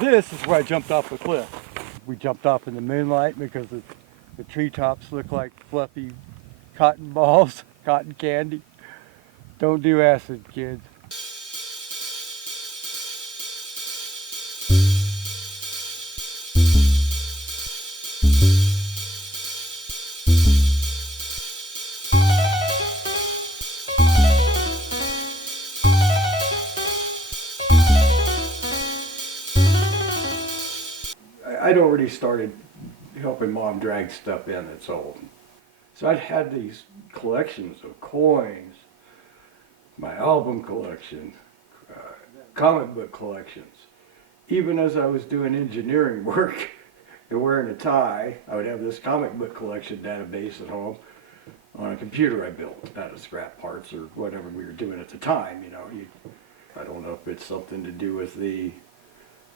This is where I jumped off the cliff. We jumped off in the moonlight because the treetops look like fluffy cotton balls, cotton candy. Don't do acid, kids. I'd already started helping Mom drag stuff in that's old. So I'd had these collections of coins, my album collection, comic book collections. Even as I was doing engineering work and wearing a tie, I would have this comic book collection database at home on a computer I built out of scrap parts or whatever we were doing at the time. You know, I don't know if it's something to do with the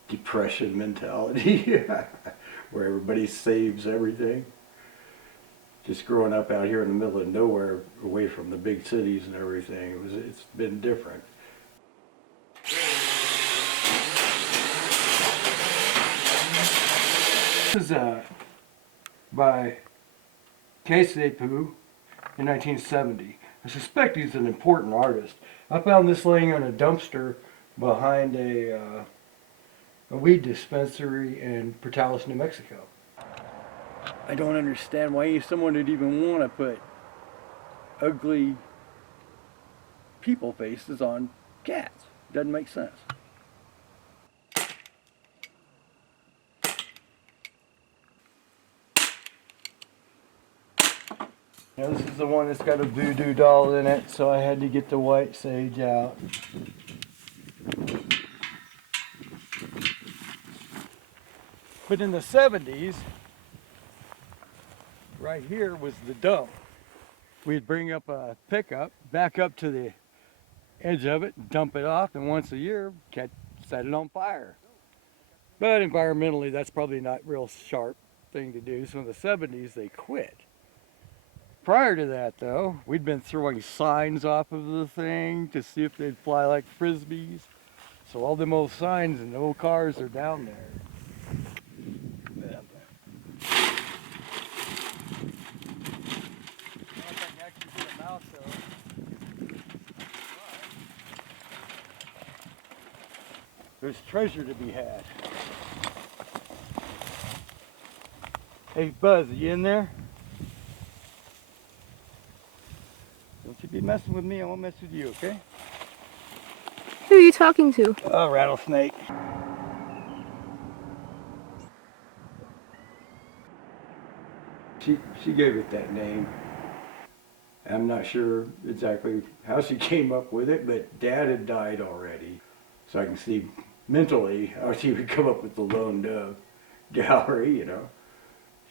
depression mentality where everybody saves everything. Just growing up out here in the middle of nowhere, away from the big cities and everything, it's been different. This is by Casey Poo in 1970. I suspect he's an important artist. I found this laying on a dumpster behind a weed dispensary in Portales, New Mexico. I don't understand why someone would even want to put ugly people faces on cats. Doesn't make sense. Now this is the one that's got a voodoo doll in it, so I had to get the white sage out. But in the 70s, right here was the dump. We'd bring up a pickup, back up to the edge of it, dump it off, and once a year, set it on fire. But environmentally, that's probably not a real sharp thing to do, so in the 70s, they quit. Prior to that, though, we'd been throwing signs off of the thing to see if they'd fly like frisbees. So all them old signs and old cars are down there. There's treasure to be had. Hey Buzz, are you in there? Don't you be messing with me, I won't mess with you, okay? Who are you talking to? A rattlesnake. She gave it that name. I'm not sure exactly how she came up with it, but Dad had died already. So I can see mentally how she would come up with the Lone Dove gallery, you know.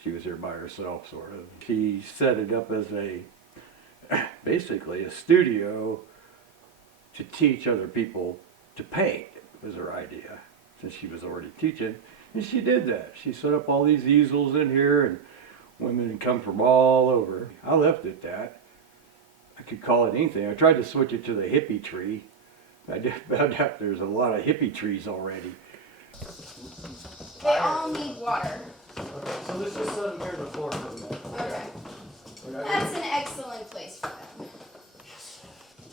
She was there by herself, sort of. She set it up as basically a studio to teach other people to paint, was her idea, since she was already teaching. And she did that. She set up all these easels in here, and women would come from all over. I left it that. I could call it anything. I tried to switch it to the hippie tree. I found out there's a lot of hippie trees already. They all need water. Okay, so let's just set them here on the floor for a minute. Okay. That's an excellent place for them.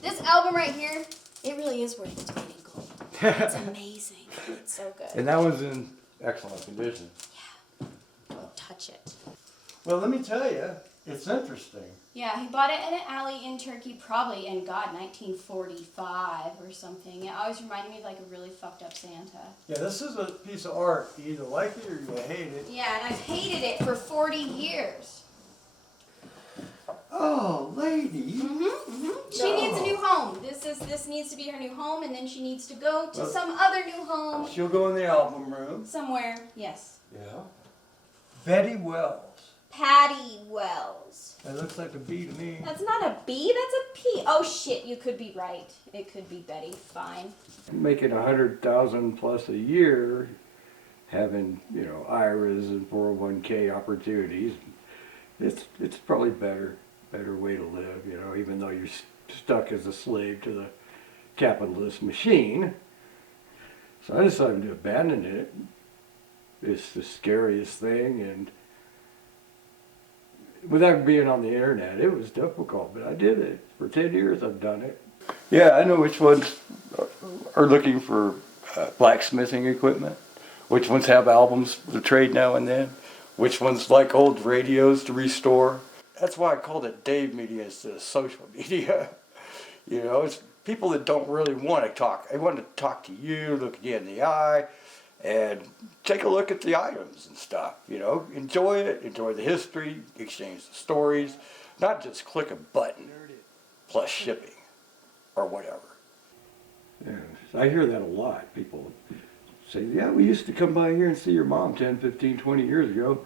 This album right here, it really is worth its weight in gold. It's amazing. It's so good. And that one's in excellent condition. Yeah. Don't touch it. Well, let me tell you, it's interesting. Yeah, he bought it in an alley in Turkey, probably in, 1945 or something. It always reminded me of like a really fucked up Santa. Yeah, this is a piece of art. You either like it or you hate it. Yeah, and I've hated it for 40 years. Oh, lady. She needs a new home. This needs to be her new home, and then she needs to go to some other new home. She'll go in the album room. Somewhere, yes. Yeah. Betty Wells. Patty Wells. That looks like a B to me. That's not a B, that's a P. Oh shit, you could be right. It could be Betty. Fine. Making 100,000 plus a year, having, you know, IRAs and 401k opportunities, it's probably better way to live, you know, even though you're stuck as a slave to the capitalist machine. So I decided to abandon it. It's the scariest thing, and without being on the internet, it was difficult, but I did it. For 10 years I've done it. Yeah, I know which ones are looking for blacksmithing equipment, which ones have albums to trade now and then, which ones like old radios to restore. That's why I called it Dave Media instead of social media. You know, it's people that don't really want to talk. They want to talk to you, look you in the eye, and take a look at the items and stuff. You know, enjoy it, enjoy the history, exchange the stories, not just click a button plus shipping or whatever. Yeah, I hear that a lot. People say, yeah, we used to come by here and see your mom 10, 15, 20 years ago.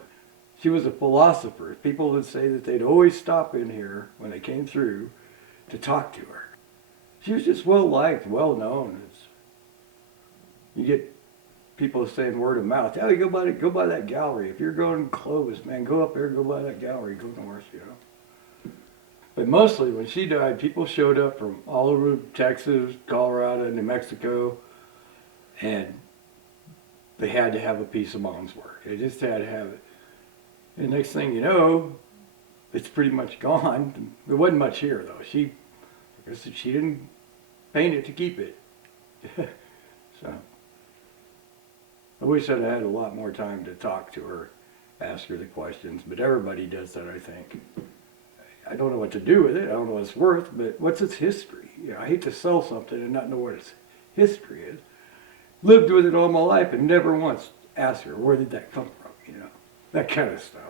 She was a philosopher. People would say that they'd always stop in here when they came through to talk to her. She was just well liked, well known. You get people saying word of mouth. Oh, you go by that gallery. If you're going clothes, man, go up there, go by that gallery, go north, you know. But mostly when she died, people showed up from all over Texas, Colorado, New Mexico, and they had to have a piece of Mom's work. They just had to have it. And next thing you know, it's pretty much gone. There wasn't much here though. She didn't paint it to keep it. So I wish I'd had a lot more time to talk to her, ask her the questions, but everybody does that, I think. I don't know what to do with it. I don't know what it's worth, but what's its history? You know, I hate to sell something and not know what its history is. Lived with it all my life and never once asked her, where did that come from? You know, that kind of stuff.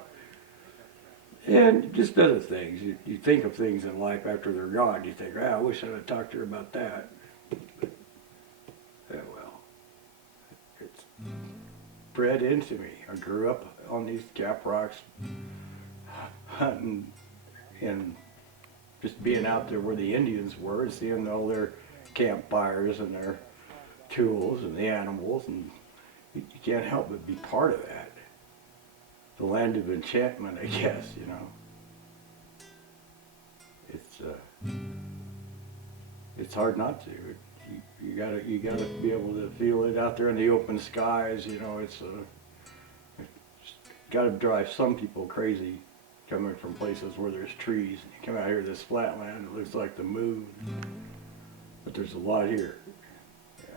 And just other things. You think of things in life after they're gone. You think, I wish I'd have talked to her about that. But, yeah, well, it's bred into me. I grew up on these Cap Rocks, hunting and just being out there where the Indians were and seeing all their campfires and their tools and the animals, and you can't help but be part of that. The land of enchantment, I guess, you know. It's hard not to. You gotta be able to feel it out there in the open skies, you know. It's gotta drive some people crazy coming from places where there's trees. And you come out here to this flat land, it looks like the moon. But there's a lot here. Yeah,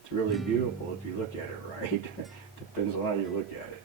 it's really beautiful if you look at it right. Depends on how you look at it.